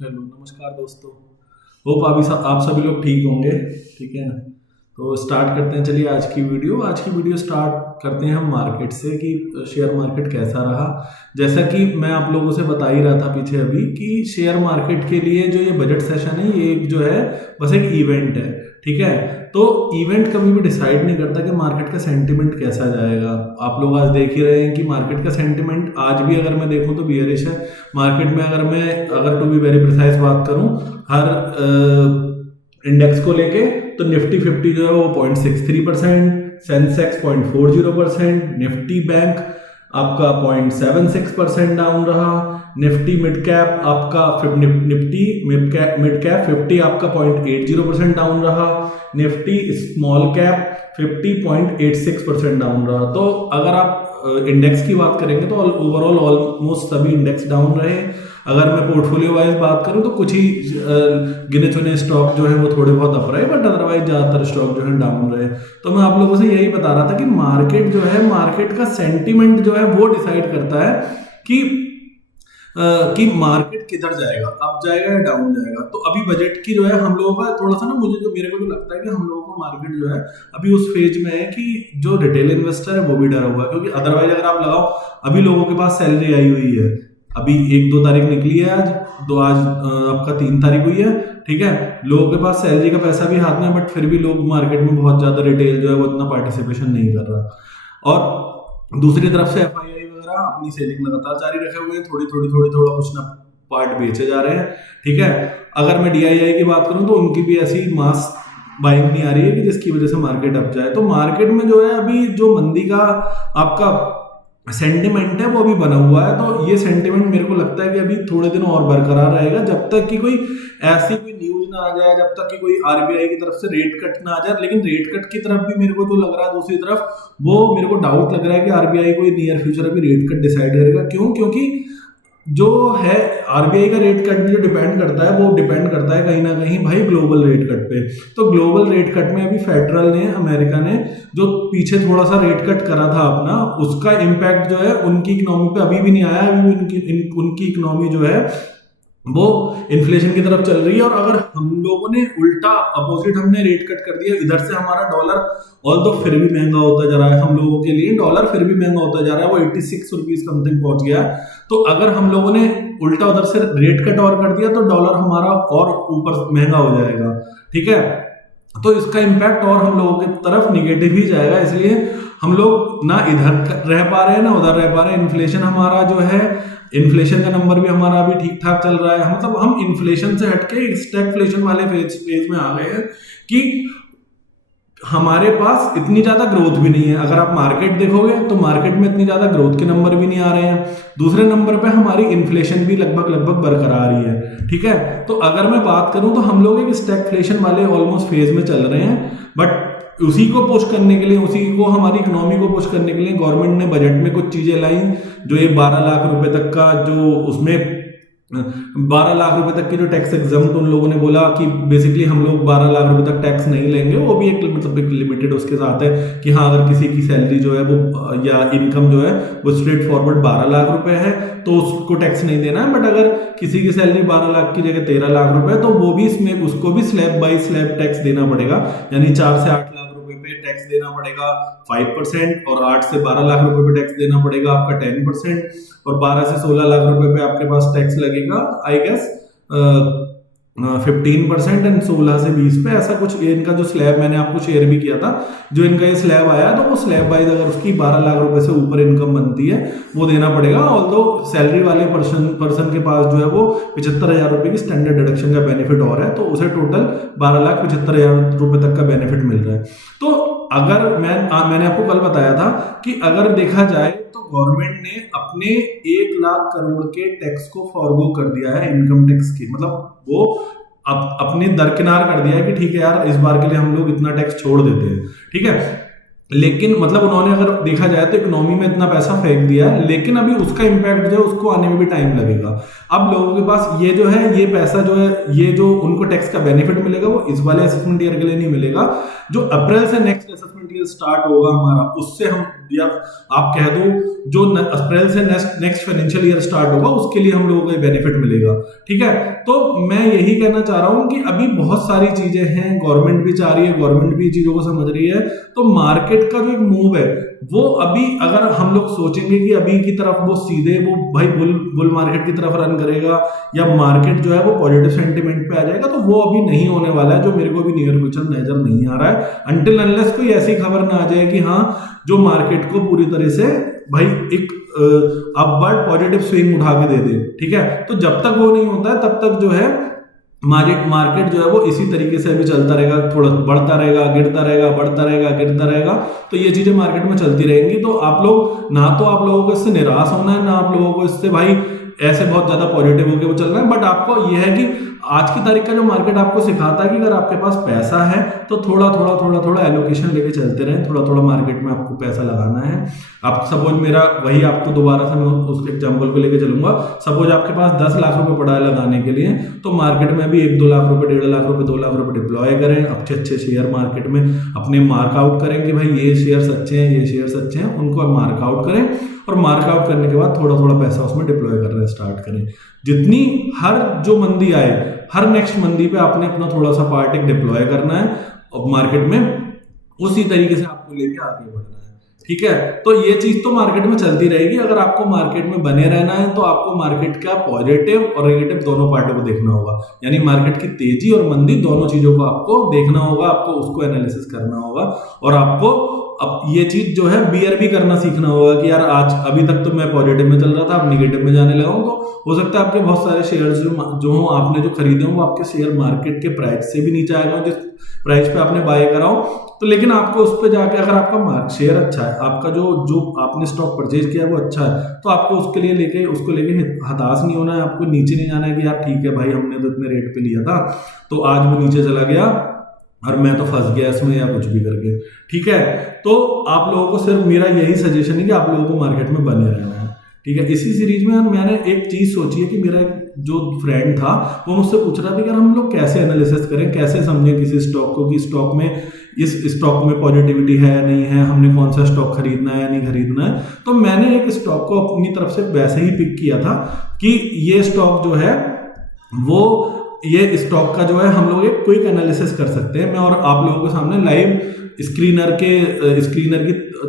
Hello नमस्कार दोस्तों। Hope आप सभी लोग ठीक होंगे। ठीक है, तो स्टार्ट करते हैं। चलिए आज की वीडियो स्टार्ट करते हैं हम मार्केट से कि शेयर मार्केट कैसा रहा। जैसा कि मैं आप लोगों से बता ही रहा था पीछे अभी कि शेयर मार्केट के लिए जो ये बजट सेशन है ये एक जो है बस एक इवेंट है। ठीक है, तो इवेंट कभी भी डिसाइड नहीं करता कि मार्केट का सेंटिमेंट कैसा जाएगा। आप लोग आज देख ही रहे हैं कि मार्केट का सेंटिमेंट आज भी अगर मैं देखूं तो बियरिश है। मार्केट में अगर टू बी वेरी प्रिसाइज बात करूं, हर इंडेक्स को लेके तो निफ्टी 50 जो है वो 0.63%, सेंसेक्स 0.40%, निफ्टी बैंक आपका 0.76% डाउन रहा। निफ्टी मिड कैप आपका निफ्टी मिड कैप 50 आपका 0.80% डाउन रहा। निफ्टी स्मॉल कैप 50.86% डाउन रहा। तो अगर आप इंडेक्स की बात करेंगे तो ओवरऑल ऑलमोस्ट सभी इंडेक्स डाउन रहे। अगर मैं पोर्टफोलियो वाइज बात करूं तो कुछ ही गिने चुने स्टॉक जो है वो थोड़े बहुत अप रहे, बट अदरवाइज ज़्यादातर स्टॉक जो है डाउन रहे। तो मैं आप लोगों से यही बता रहा था कि मार्केट जो है, मार्केट का सेंटीमेंट जो है वो डिसाइड करता है कि कि मार्केट किधर जाएगा, अप जाएगा या डाउन जाएगा। तो अभी बजट की जो है हम लोगों का थोड़ा सा ना, मेरे को जो लगता है कि हम लोगों को मार्केट जो है अभी उस फेज में है कि जो रिटेल इन्वेस्टर है वो भी डरा हुआ है। क्योंकि अदरवाइज अगर आप लगाओ, अभी लोगों के पास सैलरी आई हुई है, अभी 1-2 तारीख निकली है, आज आपका 3 तारीख हुई है। ठीक है, लोगों के पास सैलरी का पैसा भी हाथ में, बट फिर भी लोग मार्केट में बहुत ज्यादा रिटेल जो है वो इतना पार्टिसिपेशन नहीं कर रहा। और दूसरी तरफ से एफआईआई वगैरह अपनी सेलिंग लगातार जारी रखे हुए हैं, थोड़ा कुछ ना पार्ट बेचे जा रहे हैं। ठीक है, अगर मैं डीआईआई की बात करूं तो उनकी भी ऐसी मास बाइंग नहीं आ रही है कि जिसकी वजह से मार्केट अप जाए। तो मार्केट में जो है अभी जो मंदी का आपका सेंटिमेंट है वो अभी बना हुआ है। तो ये सेंटिमेंट मेरे को लगता है कि अभी थोड़े दिन और बरकरार रहेगा, जब तक कि कोई ऐसी कोई न्यूज ना आ जाए, जब तक कि कोई आरबीआई की तरफ से रेट कट ना आ जाए। लेकिन रेट कट की तरफ भी मेरे को जो लग रहा है, दूसरी तरफ वो मेरे को डाउट लग रहा है कि आरबीआई कोई नियर फ्यूचर अभी रेट कट डिसाइड करेगा। क्यों? क्योंकि जो है आरबीआई का रेट कट भी जो डिपेंड करता है वो डिपेंड करता है कहीं ना कहीं भाई ग्लोबल रेट कट पे। तो ग्लोबल रेट कट में अभी फेडरल ने, अमेरिका ने जो पीछे थोड़ा सा रेट कट करा था अपना, उसका इम्पैक्ट जो है उनकी इकोनॉमी पे अभी भी नहीं आया। अभी भी उनकी इकोनॉमी जो है वो इन्फ्लेशन की तरफ चल रही है। और अगर हम लोगों ने उल्टा अपोजिट हमने रेट कट कर दिया, इधर से हमारा डॉलर ऑल तो फिर भी महंगा होता जा रहा है, हम लोगों के लिए डॉलर फिर भी महंगा होता जा रहा है, वो 86 रुपीज समथिंग पहुंच गया है। तो अगर हम लोगों ने उल्टा उधर से रेट कट और कर दिया तो डॉलर हमारा और ऊपर महंगा हो जाएगा। ठीक है, तो इसका इम्पैक्ट और हम लोगों की तरफ निगेटिव ही जाएगा। इसलिए हम लोग ना इधर रह पा रहे हैं ना उधर रह पा रहे हैं। इन्फ्लेशन हमारा जो है, इन्फ्लेशन का नंबर भी हमारा अभी ठीक ठाक चल रहा है। मतलब हम इन्फ्लेशन से हटके स्टैगफ्लेशन वाले फेज में आ गए हैं कि हमारे पास इतनी ज्यादा ग्रोथ भी नहीं है। अगर आप मार्केट देखोगे तो मार्केट में इतनी ज्यादा ग्रोथ के नंबर भी नहीं आ रहे हैं। दूसरे नंबर पे हमारी इन्फ्लेशन भी लगभग बरकरार ही है। ठीक है, तो अगर मैं बात करूं तो हम लोग एक स्टैगफ्लेशन वाले ऑलमोस्ट फेज में चल रहे हैं। बट उसी को पुश करने के लिए, उसी को हमारी इकोनॉमी को पुश करने के लिए गवर्नमेंट ने बजट में कुछ चीजें लाई, जो ये 12 लाख रुपए तक का जो उसमें 12 लाख रुपए तक की जो टैक्स एग्जम्प्ट उन लोगों ने बोला कि बेसिकली हम लोग 12 लाख रुपए तक टैक्स नहीं लेंगे। वो भी एक मतलब एक लिमिटेड उसके साथ है कि हाँ, अगर किसी की सैलरी जो है वो या इनकम जो है वो स्ट्रेट फॉरवर्ड 12 लाख रुपए है तो उसको टैक्स नहीं देना है। बट अगर किसी की सैलरी 12 लाख की जगह 13 लाख रुपए तो वो भी इसमें उसको भी स्लैब बाई स्लैब टैक्स देना पड़ेगा। यानी 4 से 8 लाख रुपए पे टैक्स देना पड़ेगा 5%, और 8 से 12 लाख रुपए पे टैक्स देना पड़ेगा आपका 10%, और 12 से 16 लाख रुपए पे आपके पास टैक्स लगेगा आई गेस 15%, एंड 16 से 20 पे ऐसा कुछ। ये इनका जो स्लैब मैंने आपको शेयर भी किया था, जो इनका ये स्लैब आया, तो वो स्लैब वाइज अगर उसकी 12 लाख रुपए से ऊपर इनकम बनती है वो देना पड़ेगा। ऑल्दो सैलरी वाले पर्सन के पास जो है वो 75,000 रुपए की स्टैंडर्ड डिडक्शन का बेनिफिट और है, तो उसे टोटल 12,75,000 रुपए तक का बेनिफिट मिल रहा है। तो अगर मैंने आपको कल बताया था कि अगर देखा जाए तो गवर्नमेंट ने अपने 1 लाख करोड़ के टैक्स को फॉरगो कर दिया है, इनकम टैक्स की। मतलब वो अपने दरकिनार कर दिया है कि ठीक है यार, इस बार के लिए हम लोग इतना टैक्स छोड़ देते हैं। ठीक है, लेकिन मतलब उन्होंने अगर देखा जाए तो इकोनॉमी में इतना पैसा फेंक दिया है, लेकिन अभी उसका इम्पैक्ट जो है उसको आने में भी टाइम लगेगा। अब लोगों के पास ये जो है, ये पैसा जो है, ये जो उनको टैक्स का बेनिफिट मिलेगा वो इस वाले असेसमेंट ईयर के लिए नहीं मिलेगा। जो अप्रैल से नेक्स्ट असेसमेंट ईयर स्टार्ट होगा हमारा, उससे हम या आप कह दो जो अप्रैल से नेक्स्ट फाइनेंशियल ईयर स्टार्ट होगा उसके लिए हम लोगों को बेनिफिट मिलेगा। ठीक है, तो मैं यही कहना चाह रहा हूं कि अभी बहुत सारी चीजें हैं, गवर्नमेंट भी चाह रही है, गवर्नमेंट भी चीजों को समझ रही है, तो मार्केट का जो एक मूव है वो अभी अगर हम लोग सोचेंगे कि अभी की तरफ वो सीधे वो भाई बुल मार्केट की तरफ रन करेगा या मार्केट जो है वो पॉजिटिव सेंटिमेंट पे आ जाएगा, तो वो अभी नहीं होने वाला है, जो मेरे को भी नियर फ्यूचर नजर नहीं आ रहा है, अनटिल अनलेस कोई ऐसी खबर ना आ जाए कि हाँ जो मार्केट को पूरी तरह से भाई एक अपवर्ड पॉजिटिव स्विंग उठा के दे दे। ठीक है, तो जब तक वो नहीं होता है तब तक जो है मार्केट जो है वो इसी तरीके से अभी चलता रहेगा, थोड़ा बढ़ता रहेगा, गिरता रहेगा, बढ़ता रहेगा, गिरता रहेगा, तो ये चीजें मार्केट में चलती रहेंगी। तो आप लोग ना तो आप लोगों को इससे निराश होना है, ना आप लोगों को इससे भाई ऐसे बहुत ज्यादा पॉजिटिव होकर वो चल रहा है, बट आपको यह है कि आज की तारीख का जो मार्केट आपको सिखाता है कि अगर आपके पास पैसा है तो थोड़ा एलोकेशन लेके चलते रहें, थोड़ा मार्केट में आपको पैसा लगाना है। आप सपोज मेरा वही आपको दोबारा से मैं उस एग्जांपल को लेके चलूंगा, सपोज आपके पास 10 लाख रुपए पड़ा है लगाने के लिए, तो मार्केट में भी 1-2 लाख रुपए, 1.5 लाख रुपए, 2 लाख रुपए डिप्लॉय करें अच्छे शेयर मार्केट में, अपने मार्कआउट करें कि भाई ये शेयर्स अच्छे हैं, ये शेयर्स अच्छे हैं, उनको मार्कआउट करें और मार्कआउट करने के बाद थोड़ा पैसा उसमें डिप्लॉय करना स्टार्ट करें। जितनी हर जो मंदी आए, हर नेक्स्ट मंदी पे आपने अपना थोड़ा सा पार्ट एक डिप्लॉय करना है और मार्केट में उसी तरीके से आपको लेके आगे बढ़ना है। ठीक है, तो ये चीज तो मार्केट में चलती रहेगी। अगर आपको मार्केट में बने रहना है तो आपको मार्केट का पॉजिटिव और नेगेटिव दोनों पार्टों को देखना होगा, यानी मार्केट की तेजी और मंदी दोनों चीजों को आपको देखना होगा, आपको उसको एनालिसिस करना होगा और आपको अब ये चीज जो है बियर भी करना सीखना होगा कि यार आज अभी तक तो मैं पॉजिटिव में चल रहा था, अब निगेटिव में जाने लगा हूं, तो हो सकता है आपके बहुत सारे शेयर्स जो आपने जो खरीदे हो वो आपके शेयर मार्केट के प्राइस से भी नीचे आएगा जिस प्राइस पे आपने बाय करा हो। तो लेकिन आपको उस पर जाके अगर आपका शेयर अच्छा है, आपका जो आपने स्टॉक परचेज किया है वो अच्छा है, तो आपको उसको लेके हताश नहीं होना है, आपको नीचे नहीं जाना है कि यार ठीक है भाई हमने तो इतने रेट पे लिया था तो आज वो नीचे चला गया और मैं तो फंस गया इसमें या कुछ भी करके। ठीक है, तो आप लोगों को सिर्फ मेरा यही सजेशन है कि आप लोगों को मार्केट में बने रहना है। ठीक है, इसी सीरीज में मैंने एक चीज सोची है कि मेरा जो फ्रेंड था वो मुझसे पूछ रहा था कि हम लोग कैसे एनालिसिस करें, कैसे समझें किसी स्टॉक को कि स्टॉक में इस स्टॉक में पॉजिटिविटी है या नहीं है, हमने कौन सा स्टॉक खरीदना है या नहीं खरीदना है। तो मैंने एक स्टॉक को अपनी तरफ से वैसे ही पिक किया था कि ये स्टॉक जो है वो ये स्टॉक का जो है हम लोग एक क्विक एनालिसिस कर सकते हैं। मैं और आप लोगों के सामने लाइव स्क्रीनर के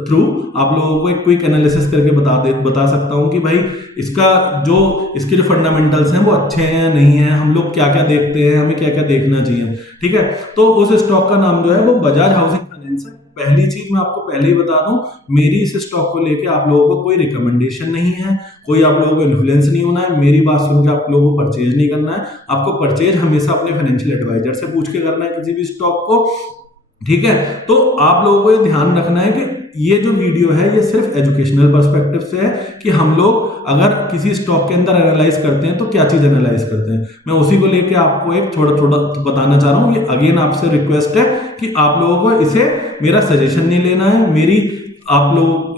थ्रू आप लोगों को एक क्विक एनालिसिस करके बता सकता हूं कि भाई इसके जो फंडामेंटल्स हैं वो अच्छे हैं या नहीं है, हम लोग क्या क्या देखते हैं, हमें क्या क्या देखना चाहिए। ठीक है, तो उस स्टॉक का नाम जो है वो बजाज हाउसिंग फाइनेंस है। पहली चीज मैं आपको पहले ही बता दूं, मेरी इस स्टॉक को लेके आप लोगों को कोई रिकमेंडेशन नहीं है, कोई आप लोगों को इन्फ्लुएंस नहीं होना है, मेरी बात सुन के आप लोगों को परचेज नहीं करना है। आपको परचेज हमेशा अपने फाइनेंशियल एडवाइजर से पूछ के करना है किसी भी स्टॉक को। ठीक है, तो आप लोगों को ये ध्यान रखना है कि ये जो वीडियो है ये सिर्फ एजुकेशनल पर्सपेक्टिव से है कि हम लोग अगर किसी स्टॉक के अंदर एनालाइज करते हैं तो क्या चीज एनालाइज करते हैं, मैं उसी को लेके आपको एक थोड़ा बताना चाह रहा हूँ। ये अगेन आपसे रिक्वेस्ट है कि आप लोगों को इसे मेरा सजेशन नहीं लेना है, मेरी आप लोगों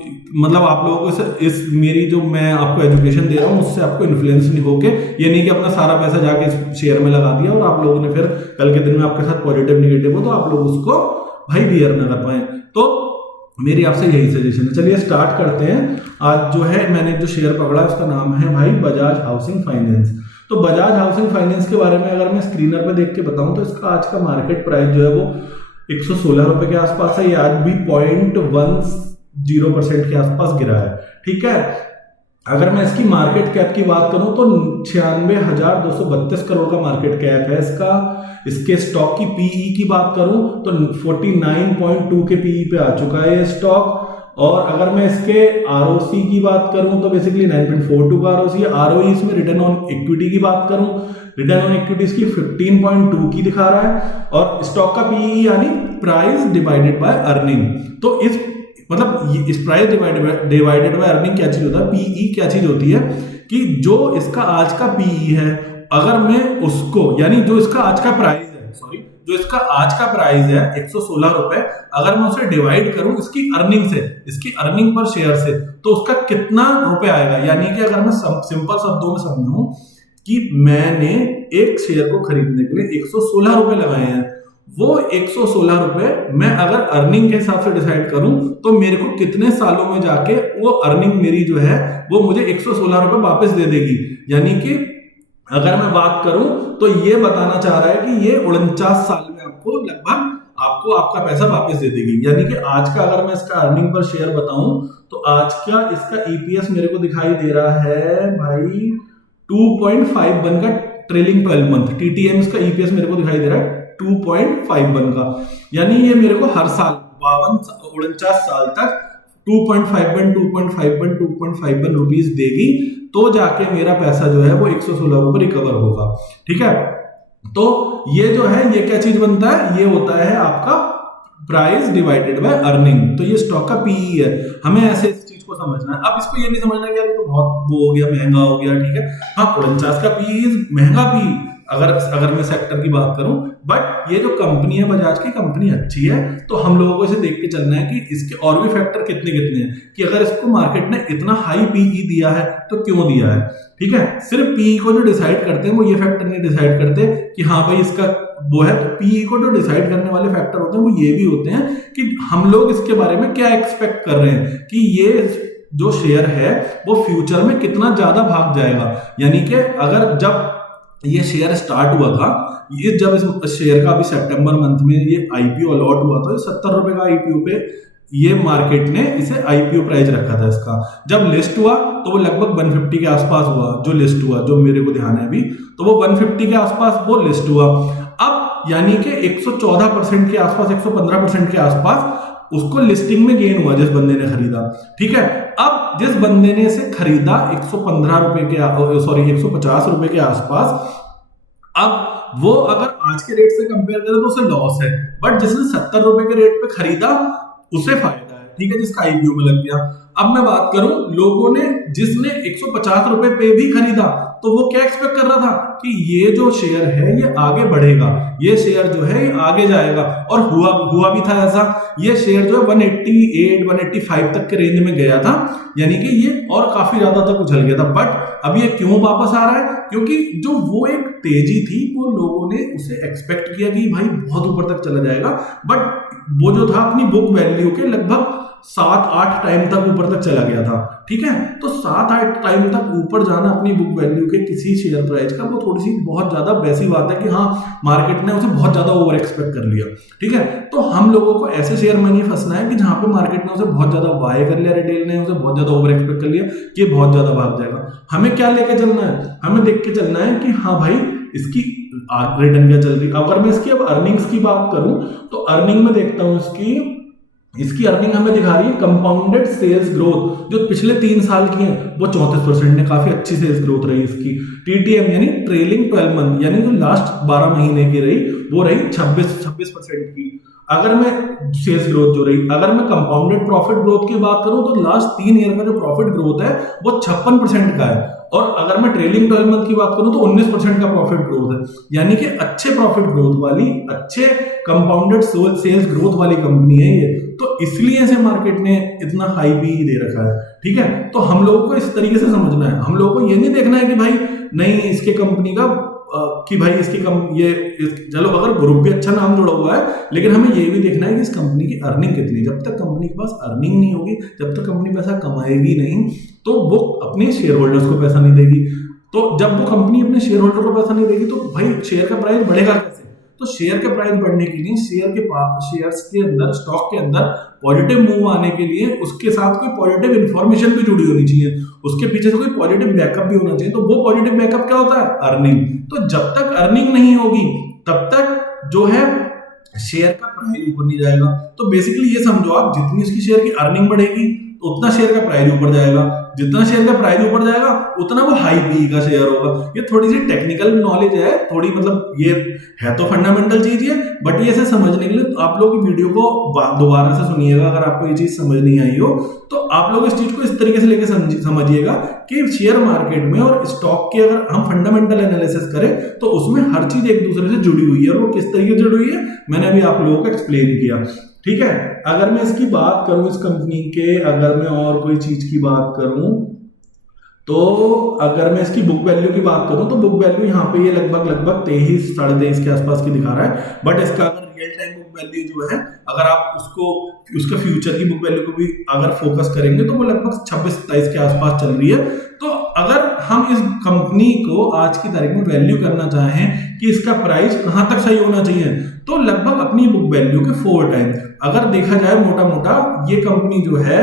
को इस मेरी जो मैं आपको एजुकेशन दे रहा हूँ उससे आपको इन्फ्लुएंस नहीं होके, ये नहीं कि अपना सारा पैसा जाके शेयर में लगा दिया और आप लोगों ने फिर कल के दिन में आपके साथ पॉजिटिव निगेटिव हो तो आप लोग उसको भाई बियर ना कर पाए। तो मेरी आपसे यही सजेशन है। चलिए स्टार्ट करते हैं। आज जो है मैंने जो शेयर पकड़ा उसका नाम है भाई बजाज हाउसिंग फाइनेंस। तो बजाज हाउसिंग फाइनेंस के बारे में अगर मैं स्क्रीनर पे देख के बताऊं तो इसका आज का मार्केट प्राइस जो है वो 116 रुपए के आसपास है। ये आज भी 0.10% के आसपास गिरा है। ठीक है, अगर मैं इसकी मार्केट कैप की बात करूं तो 96,232 करोड़ का मार्केट कैप है इसका। इसके स्टॉक की पीई की बात करूं तो 49.2 के पीई पे आ चुका है ये स्टॉक। और अगर मैं इसके आरओसी की बात करूं तो बेसिकली 9.42 का आरओसी है। आरओई इसमें रिटर्न ऑन इक्विटी की बात करूं, रिटर्न ऑन इक्विटी इसकी 15.2 की दिखा रहा है। और स्टॉक का पीई यानी प्राइस डिवाइडेड बाय अर्निंग। तो इस प्राइस डिवाइडेड बाय अर्निंग क्या चीज होता है, पीई क्या चीज होती है कि जो इसका आज का पीई है, अगर मैं उसको यानी जो इसका आज का प्राइस है 116 रुपए, अगर मैं उसे डिवाइड करूं इसकी अर्निंग पर शेयर से, तो उसका कितना रुपए आएगा। यानी कि अगर मैं सिंपल शब्दों में समझूं कि मैंने एक शेयर को खरीदने के लिए 116 रुपए लगाए हैं, वो 116 रुपए मैं अगर अर्निंग के हिसाब से डिसाइड करूं तो मेरे को कितने सालों में जाके वो अर्निंग मेरी जो है वो मुझे 116 रुपए वापस दे देगी। यानी कि अगर मैं बात करूं तो ये बताना चाह रहा है कि ये 49 साल में आपको लगभग आपको आपका पैसा वापस दे देगी। यानी कि आज का अगर मैं इसका अर्निंग पर शेयर बताऊं तो आज का इसका ईपीएस मेरे को दिखाई दे रहा है भाई 2.51 का ट्रेलिंग 12 मंथ टीटीएम का ईपीएस मेरे को दिखाई दे रहा है 2.51 का। यानी ये मेरे को हर साल 49 साल तक 2.51 रुपीज देगी तो जाके मेरा पैसा जो है वो 116 रुपए रिकवर होगा। ठीक है, तो ये जो है ये क्या चीज बनता है, ये होता है आपका प्राइस डिवाइडेड बाय अर्निंग। तो ये स्टॉक का पीई है, हमें ऐसे इस चीज को समझना है। अब इसको ये नहीं समझना कि यार तो बहुत वो हो गया, महंगा हो गया। ठीक है, हाँ 49 का पीई महंगा पीई अगर मैं सेक्टर की बात करूं, बट ये जो कंपनी है बजाज की कंपनी अच्छी है, तो हम लोगों को इसे देख के चलना है कि इसके और भी फैक्टर कितने कितने हैं कि अगर इसको मार्केट ने इतना हाई पीई दिया है तो क्यों दिया है। ठीक है, सिर्फ पीई को जो डिसाइड करते हैं वो ये फैक्टर नहीं डिसाइड करते कि हाँ भाई इसका वो है, तो पीई को जो डिसाइड करने वाले फैक्टर होते हैं वो ये भी होते हैं कि हम लोग इसके बारे में क्या एक्सपेक्ट कर रहे हैं कि ये जो शेयर है वो फ्यूचर में कितना ज्यादा भाग जाएगा। यानी कि अगर जब ये शेयर स्टार्ट हुआ था, ये जब इस शेयर का अभी सितंबर मंथ में ये आईपीओ अलॉट हुआ था, 70 रुपए का आईपीओ पे ये मार्केट ने इसे आईपीओ प्राइस रखा था इसका। जब लिस्ट हुआ तो वो लगभग 150 के आसपास हुआ, जो लिस्ट हुआ जो मेरे को ध्यान है अभी, तो वो 150 के आसपास वो लिस्ट हुआ। अब यानी कि 114% के आसपास, 115% के आसपास उसको लिस्टिंग में गेन हुआ जिस बंदे ने खरीदा। ठीक है, अब जिस बंदे ने इसे खरीदा 115 रुपए के 150 रुपए के आसपास, अब वो अगर आज के रेट से कंपेयर करें तो उसे लॉस है, बट जिसने 70 रुपए के रेट पे खरीदा उसे फायदा है। ठीक है, जिसका आईपीओ में लग गया। अब मैं बात करूं लोगों ने जिसने 150 रुपए पे भी खरीदा तो वो क्या एक्सपेक्ट कर रहा था कि ये जो शेयर है ये आगे बढ़ेगा, ये शेयर जो है ये आगे जाएगा, और हुआ भी था ऐसा। ये शेयर जो है 188 185 तक के रेंज में गया था, यानी कि ये और काफी ज्यादा तक उछल गया था। बट अब ये क्यों वापस आ रहा है, क्योंकि जो वो एक तेजी थी वो लोगों ने उसे एक्सपेक्ट किया कि भाई बहुत ऊपर तक चला जाएगा, बट वो जो था अपनी बुक वैल्यू के लगभग 7-8 टाइम तक ऊपर तक चला गया था। ठीक है, तो 7-8 टाइम तक ऊपर जाना अपनी बुक वैल्यू के किसी शेयर प्राइस का, वो थोड़ी सी बहुत ज्यादा वैसी बात है कि हाँ मार्केट ने उसे बहुत ज्यादा ओवर एक्सपेक्ट कर लिया। ठीक है, तो हम लोगों को ऐसे शेयर में नहीं फंसना है कि जहां पे मार्केट ने उसे बहुत ज्यादा बाय कर लिया, रिटेल ने उसे बहुत ज्यादा ओवर एक्सपेक्ट कर लिया कि बहुत ज्यादा भाग जाएगा। हमें क्या लेके चलना है, हमें देख के चलना है कि हाँ भाई इसकी रिटर्न क्या चल रही। अगर मैं इसकी अब अर्निंग्स की बात करूं तो अर्निंग में देखता हूं इसकी अर्निंग हमें दिखा रही है कंपाउंडेड सेल्स ग्रोथ, जो पिछले 3 साल की है वो 34% ने, काफी अच्छी सेल्स ग्रोथ रही इसकी। टीटीएम यानी ट्रेलिंग 12 मंथ, यानी जो लास्ट 12 महीने की रही वो रही 26% की। अगर मैं सेल्स ग्रोथ जो रही, अगर मैं कंपाउंडेड प्रॉफिट ग्रोथ की बात करूं तो लास्ट 3 ईयर का जो प्रॉफिट ग्रोथ है वो 56% का है, और अगर मैं ट्रेलिंग 12 मंथ की बात करूं तो 19% का प्रॉफिट ग्रोथ है। यानी कि अच्छे प्रॉफिट ग्रोथ वाली, अच्छे कंपाउंडेड सेल्स ग्रोथ वाली कंपनी है ये, तो इसलिए इसे मार्केट ने इतना हाई भी दे रखा है। ठीक है, तो हम लोगों को इस तरीके से समझना है। हम लोगों को ये नहीं देखना है कि भाई नहीं इसके कंपनी का कि भाई इसकी चलो अगर ग्रुप भी अच्छा नाम जुड़ा हुआ है, लेकिन हमें ये भी देखना है कि इस कंपनी की अर्निंग कितनी। जब तक कंपनी के पास अर्निंग नहीं होगी, जब तक कंपनी पैसा कमाएगी नहीं, तो वो अपने शेयर होल्डर्स को पैसा नहीं देगी। तो जब वो कंपनी अपने शेयर होल्डर को पैसा नहीं देगी तो भाई शेयर का प्राइस बढ़ेगा कैसे। तो शेयर के प्राइस बढ़ने के लिए शेयर्स के अंदर, स्टॉक के अंदर पॉजिटिव मूव आने के लिए उसके साथ कोई पॉजिटिव इंफॉर्मेशन भी जुड़ी होनी चाहिए, उसके पीछे से कोई पॉजिटिव बैकअप भी होना चाहिए। तो वो पॉजिटिव बैकअप क्या होता है, अर्निंग। तो जब तक अर्निंग नहीं होगी तब तक जो है शेयर का प्राइस ऊपर नहीं जाएगा। तो बेसिकली ये समझो आप, जितनी उसकी शेयर की अर्निंग बढ़ेगी तो उतना शेयर का प्राइस ऊपर जाएगा, जितना शेयर का प्राइस ऊपर जाएगा उतना वो हाई पी का शेयर होगा। ये थोड़ी सी टेक्निकल नॉलेज है, थोड़ी मतलब ये है तो फंडामेंटल चीज है, बट ये इसे समझने के लिए आप लोग वीडियो को दोबारा से सुनिएगा। अगर आपको ये चीज समझ नहीं आई हो तो आप लोग इस चीज को इस तरीके से लेके समझिएगा कि शेयर मार्केट में और स्टॉक के अगर हम फंडामेंटल एनालिसिस करें तो उसमें हर चीज एक दूसरे से जुड़ी हुई है, और वो किस तरीके से जुड़ी हुई है मैंने अभी आप लोगों को एक्सप्लेन किया। ठीक है, अगर मैं इसकी बात करूं इस कंपनी के, अगर मैं और कोई चीज की बात करूं तो अगर मैं इसकी बुक वैल्यू की बात करूं तो बुक वैल्यू यहाँ पे ये लगभग 23 साढ़े 23 के आसपास की दिखा रहा है, बट इसका अगर रियल टाइम बुक वैल्यू जो है, अगर आप उसको उसके फ्यूचर की बुक वैल्यू को भी अगर फोकस करेंगे तो वो लगभग 26-27 के आसपास चल रही है। तो अगर हम इस कंपनी को आज की तारीख में वैल्यू करना चाहें कि इसका प्राइस कहां तक सही होना चाहिए, तो लगभग अपनी बुक वैल्यू के 4 टाइम अगर देखा जाए मोटा मोटा, ये कंपनी जो है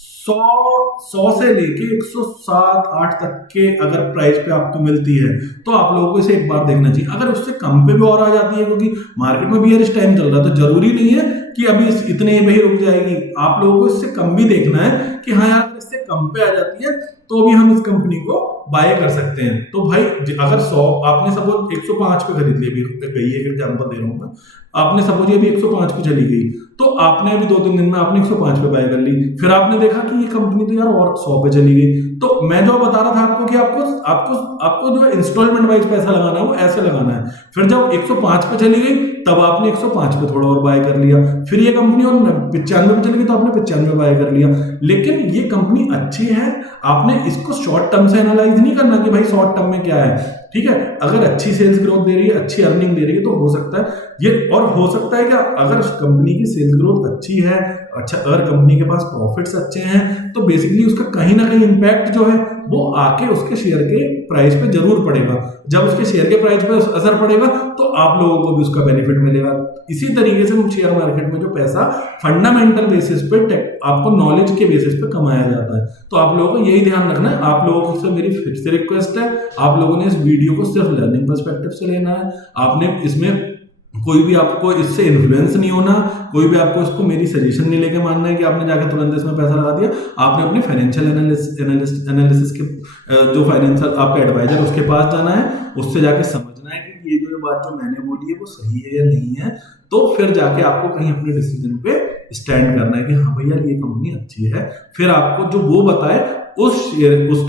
100 से लेके 107-8 तक के अगर प्राइस पे आपको मिलती है तो आप लोगों को इसे एक बार देखना चाहिए। अगर उससे कम पे भी और आ जाती है, क्योंकि मार्केट में भी यार इस टाइम चल रहा है, तो जरूरी नहीं है कि अभी इतने में ही रुक जाएगी। आप लोगों को इससे कम भी देखना है कि हाँ यार इससे कम पे आ जाती है तो भी हम इस कंपनी को बाय कर सकते हैं। तो भाई अगर 100 आपने सपोज 105 पे खरीद ली, अभी एक एग्जांपल दे रहा हूँ मैं, आपने सपोज अभी 105 पे चली गई, तो आपने अभी 2-3 दिन में आपने 105 पे बाय कर ली, फिर आपने देखा कि ये कंपनी तो यार और 100 पे चली गई। तो मैं जो बता रहा था आपको कि आपको आपको आपको जो इंस्टॉलमेंट वाइज पैसा लगाना है वो ऐसे लगाना है। फिर जब 105 पे चली गई तब आपने 105 पे थोड़ा और बाय कर लिया, फिर ये कंपनी और 95 पे चली गई तो आपने 95 बाय कर लिया। लेकिन ये कंपनी अच्छी है, आपने इसको शॉर्ट टर्म से एनालाइज नहीं करना कि भाई शॉर्ट टर्म में क्या है, ठीक है। अगर अच्छी सेल्स ग्रोथ दे रही है, अच्छी अर्निंग दे रही है, तो हो सकता है ये, और हो सकता है क्या, अगर कंपनी की सेल्स ग्रोथ अच्छी है, अच्छा, अगर कंपनी के पास प्रॉफिट्स अच्छे हैं, तो बेसिकली उसका कहीं ना कहीं इंपैक्ट जो है वो आके उसके शेयर के प्राइस पे जरूर पड़ेगा। जब उसके शेयर के प्राइस पे असर पड़ेगा तो आप लोगों को भी उसका बेनिफिट मिलेगा। इसी तरीके से शेयर मार्केट में जो पैसा फंडामेंटल बेसिस पे आपको नॉलेज के बेसिस पे कमाया जाता है। तो आप लोगों को यही ध्यान रखना है। आप लोगों से मेरी फिर से रिक्वेस्ट है, आप लोगों ने इस वीडियो को सिर्फ लर्निंग पर्सपेक्टिव से लेना है। आपने इसमें कोई भी आपको इससे इन्फ्लुएंस नहीं होना, कोई भी आपको इसको मेरी सजेशन नहीं लेके मानना है कि आपने जाकर तुरंत इसमें पैसा लगा दिया। आपने अपने फाइनेंशियल एनालिसिस के जो फाइनेंशियल आपका एडवाइजर उसके पास जाना है, उससे जाके समझना है कि ये जो बात जो मैंने बोली है वो सही है या नहीं है। तो फिर जाके आपको कहीं अपने डिसीजन पे स्टैंड करना है कि हाँ भाई यार ये कंपनी अच्छी है। फिर आपको जो वो बताए उस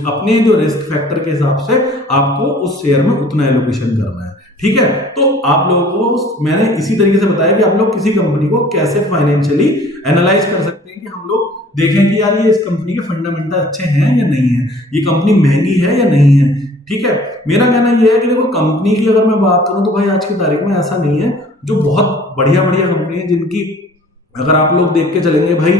अपने जो रिस्क फैक्टर के हिसाब से आपको उस शेयर में उतना एलोकेशन करना है, ठीक है। तो आप लोगों को मैंने इसी तरीके से बताया कि आप लोग किसी कंपनी को कैसे फाइनेंशियली एनालाइज कर सकते हैं कि हम लोग देखें कि यार ये इस कंपनी के फंडामेंटल अच्छे हैं या नहीं है, ये कंपनी महंगी है या नहीं है, ठीक है। मेरा कहना यह है कि देखो कंपनी की अगर मैं बात करूं तो भाई आज की तारीख में ऐसा नहीं है, जो बहुत बढ़िया बढ़िया कंपनी है जिनकी अगर आप लोग देख के चलेंगे भाई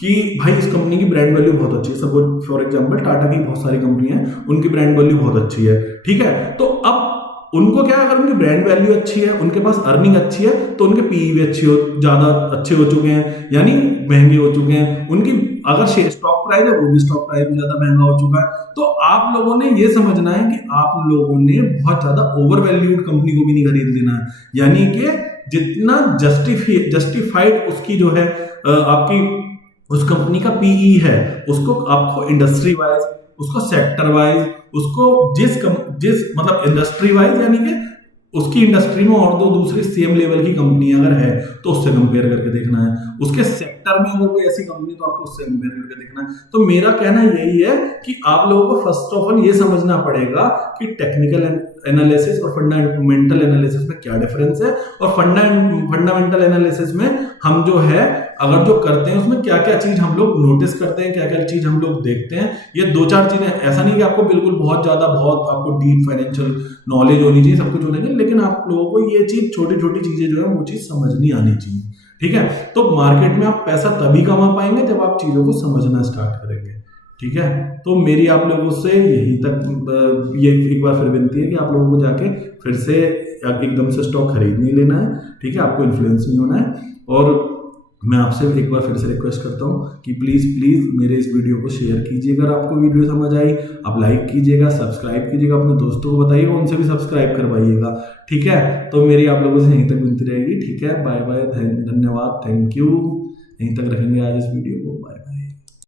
कि भाई इस कंपनी की ब्रांड वैल्यू बहुत अच्छी है। सपोज फॉर एग्जांपल टाटा की बहुत सारी कंपनी है, उनकी ब्रांड वैल्यू बहुत अच्छी है, ठीक है। तो अब उनको क्या, अगर उनकी ब्रांड वैल्यू अच्छी है, उनके पास अर्निंग अच्छी है, तो उनके पीई भी ज्यादा अच्छे हो चुके हैं, यानी महंगे हो चुके हैं। उनकी अगर स्टॉक प्राइस है वो भी स्टॉक प्राइस भी ज्यादा महंगा हो चुका है। तो आप लोगों ने ये समझना है कि आप लोगों ने बहुत ज्यादा ओवर वैल्यूड कंपनी को भी नहीं खरीद लेना है, यानी कि जितना जस्टिफाइड उसकी जो है आपकी उस कंपनी का पीई है, उसको आपको इंडस्ट्री वाइज, उसको सेक्टर वाइज, उसको जिस मतलब इंडस्ट्री वाइज, यानी कि उसकी इंडस्ट्री में और दो दूसरी सेम लेवल की कंपनी अगर है तो उससे कंपेयर करके देखना है। उसके सेक्टर में अगर कोई ऐसी कंपनी तो आपको उससे कंपेयर करके देखना है। तो मेरा कहना यही है कि आप लोगों को फर्स्ट ऑफ ऑल ये समझना पड़ेगा कि टेक्निकल एनालिसिस और फंडामेंटल एनालिसिस में क्या डिफरेंस है, और फंडामेंटल एनालिसिस में हम जो है अगर जो करते हैं उसमें क्या क्या चीज हम लोग नोटिस करते हैं, क्या क्या चीज हम लोग देखते हैं। ये 2-4 चीजें, ऐसा नहीं कि आपको बिल्कुल बहुत आपको डीप फाइनेंशियल नॉलेज होनी चाहिए, सब कुछ होना चाहिए, लेकिन आप लोगों को ये चीज छोटी छोटी चीजें जो है वो चीज समझनी आनी चाहिए, ठीक है। तो मार्केट में आप पैसा तभी कमा पाएंगे जब आप चीजों को समझना स्टार्ट करेंगे, ठीक है। तो मेरी आप लोगों से यहीं तक ये एक बार फिर विनती है कि आप लोगों को जाके फिर से एकदम से स्टॉक खरीद नहीं लेना है, ठीक है। आपको इन्फ्लुएंस नहीं होना है। और मैं आपसे एक बार फिर से रिक्वेस्ट करता हूँ कि प्लीज़ मेरे इस वीडियो को शेयर कीजिए। अगर आपको वीडियो समझ आई, आप लाइक कीजिएगा, सब्सक्राइब कीजिएगा, अपने दोस्तों को बताइएगा, उनसे भी सब्सक्राइब करवाइएगा, ठीक है। तो मेरी आप लोगों से यहीं तक विनती रहेगी, ठीक है। बाय बाय, धन्यवाद, थैंक यू। यहीं तक रखेंगे आज इस वीडियो को, बाय बाय।